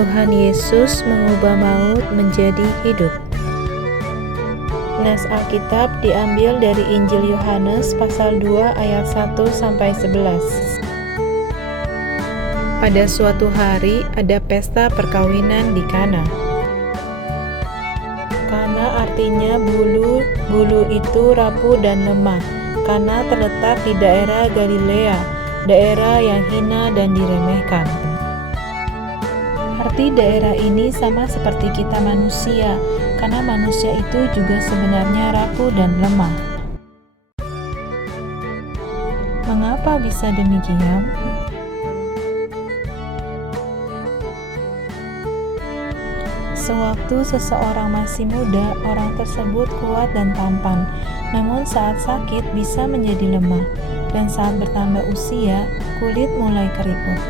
Tuhan Yesus mengubah maut menjadi hidup. Nas Alkitab diambil dari Injil Yohanes pasal 2 ayat 1-11. Pada suatu hari ada pesta perkawinan di Kana. Kana artinya bulu, bulu itu rapuh dan lemah. Kana terletak di daerah Galilea, daerah yang hina dan diremehkan. Arti daerah ini sama seperti kita manusia, karena manusia itu juga sebenarnya rapuh dan lemah. Mengapa bisa demikian? Sewaktu seseorang masih muda, orang tersebut kuat dan tampan, namun saat sakit bisa menjadi lemah, dan saat bertambah usia, kulit mulai keriput.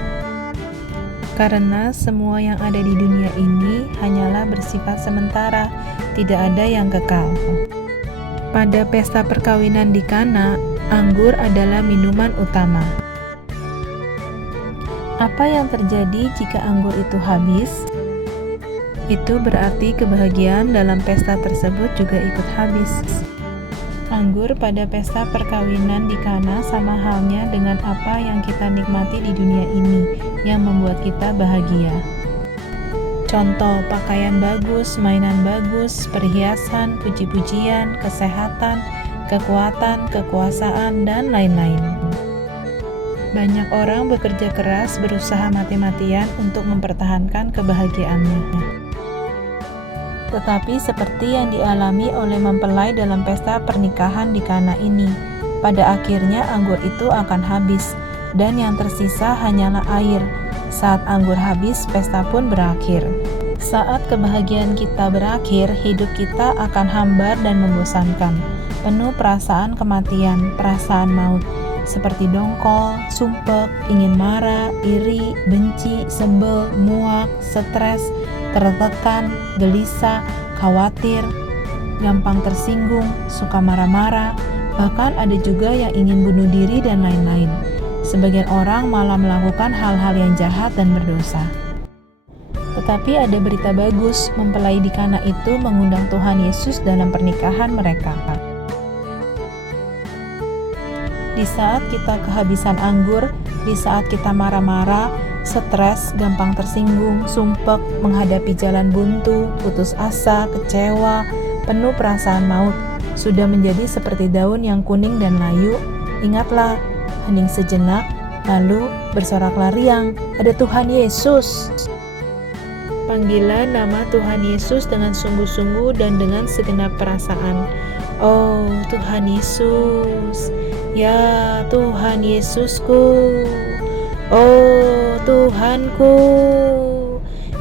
Karena semua yang ada di dunia ini hanyalah bersifat sementara, tidak ada yang kekal. Pada pesta perkawinan di Kana, anggur adalah minuman utama. Apa yang terjadi jika anggur itu habis? Itu berarti kebahagiaan dalam pesta tersebut juga ikut habis. Anggur pada pesta perkawinan di Kana sama halnya dengan apa yang kita nikmati di dunia ini, yang membuat kita bahagia. Contoh, pakaian bagus, mainan bagus, perhiasan, puji-pujian, kesehatan, kekuatan, kekuasaan, dan lain-lain. Banyak orang bekerja keras berusaha mati-matian untuk mempertahankan kebahagiaannya. Tetapi seperti yang dialami oleh mempelai dalam pesta pernikahan di Kana ini, pada akhirnya anggur itu akan habis, dan yang tersisa hanyalah air. Saat anggur habis, pesta pun berakhir. Saat kebahagiaan kita berakhir, hidup kita akan hambar dan membosankan, penuh perasaan kematian, perasaan maut, seperti dongkol, sumpek, ingin marah, iri, benci, sebel, muak, stres, tertekan, gelisah, khawatir, gampang tersinggung, suka marah-marah, bahkan ada juga yang ingin bunuh diri dan lain-lain. Sebagian orang malah melakukan hal-hal yang jahat dan berdosa. Tetapi ada berita bagus, mempelai di Kana itu mengundang Tuhan Yesus dalam pernikahan mereka. Di saat kita kehabisan anggur, di saat kita marah-marah, stres, gampang tersinggung, sumpek, menghadapi jalan buntu, putus asa, kecewa, penuh perasaan maut, sudah menjadi seperti daun yang kuning dan layu, ingatlah, hening sejenak, lalu bersoraklah riang, ada Tuhan Yesus. Panggilah nama Tuhan Yesus dengan sungguh-sungguh dan dengan segenap perasaan. Oh Tuhan Yesus, ya Tuhan Yesusku, oh Tuhanku,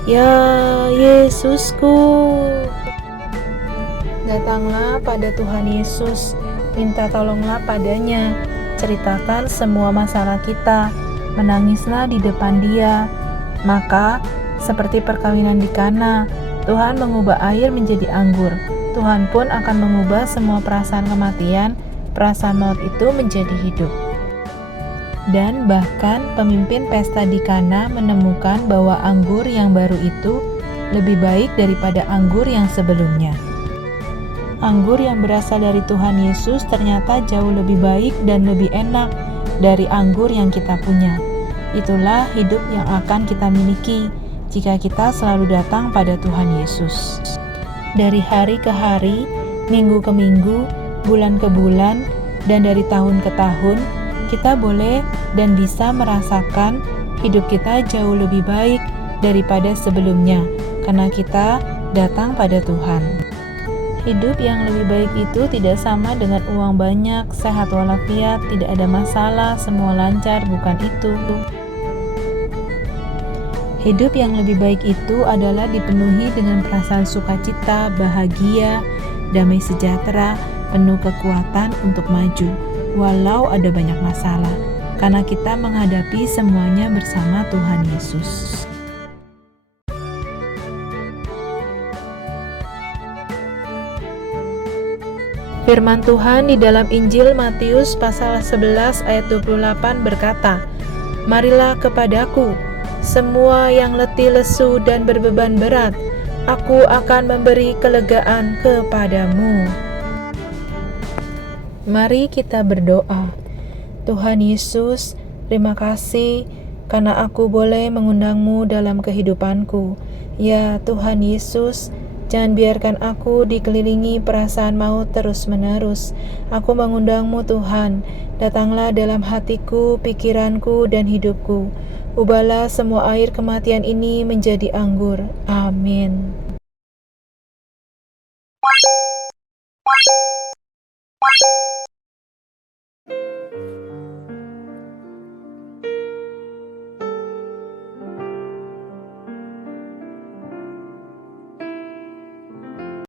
ya Yesusku. Datanglah pada Tuhan Yesus, minta tolonglah padanya, ceritakan semua masalah kita, menangislah di depan Dia. Maka, seperti perkawinan di Kana, Tuhan mengubah air menjadi anggur. Tuhan pun akan mengubah semua perasaan kematian, perasaan maut itu menjadi hidup. Dan bahkan pemimpin pesta di Kana menemukan bahwa anggur yang baru itu lebih baik daripada anggur yang sebelumnya. Anggur yang berasal dari Tuhan Yesus ternyata jauh lebih baik dan lebih enak dari anggur yang kita punya. Itulah hidup yang akan kita miliki jika kita selalu datang pada Tuhan Yesus. Dari hari ke hari, minggu ke minggu, bulan ke bulan, dan dari tahun ke tahun, kita boleh dan bisa merasakan hidup kita jauh lebih baik daripada sebelumnya, karena kita datang pada Tuhan. Hidup yang lebih baik itu tidak sama dengan uang banyak, sehat walafiat, tidak ada masalah, semua lancar, bukan itu. Hidup yang lebih baik itu adalah dipenuhi dengan perasaan sukacita, bahagia, damai sejahtera, penuh kekuatan untuk maju, walau ada banyak masalah, karena kita menghadapi semuanya bersama Tuhan Yesus. Firman Tuhan di dalam Injil Matius pasal 11 ayat 28 berkata, "Marilah kepadaku, semua yang letih lesu dan berbeban berat, aku akan memberi kelegaan kepadamu. Mari kita berdoa. Tuhan Yesus, terima kasih karena aku boleh mengundang-Mu dalam kehidupanku. Ya Tuhan Yesus, jangan biarkan aku dikelilingi perasaan maut terus-menerus. Aku mengundang-Mu Tuhan, datanglah dalam hatiku, pikiranku, dan hidupku. Ubahlah semua air kematian ini menjadi anggur. Amin.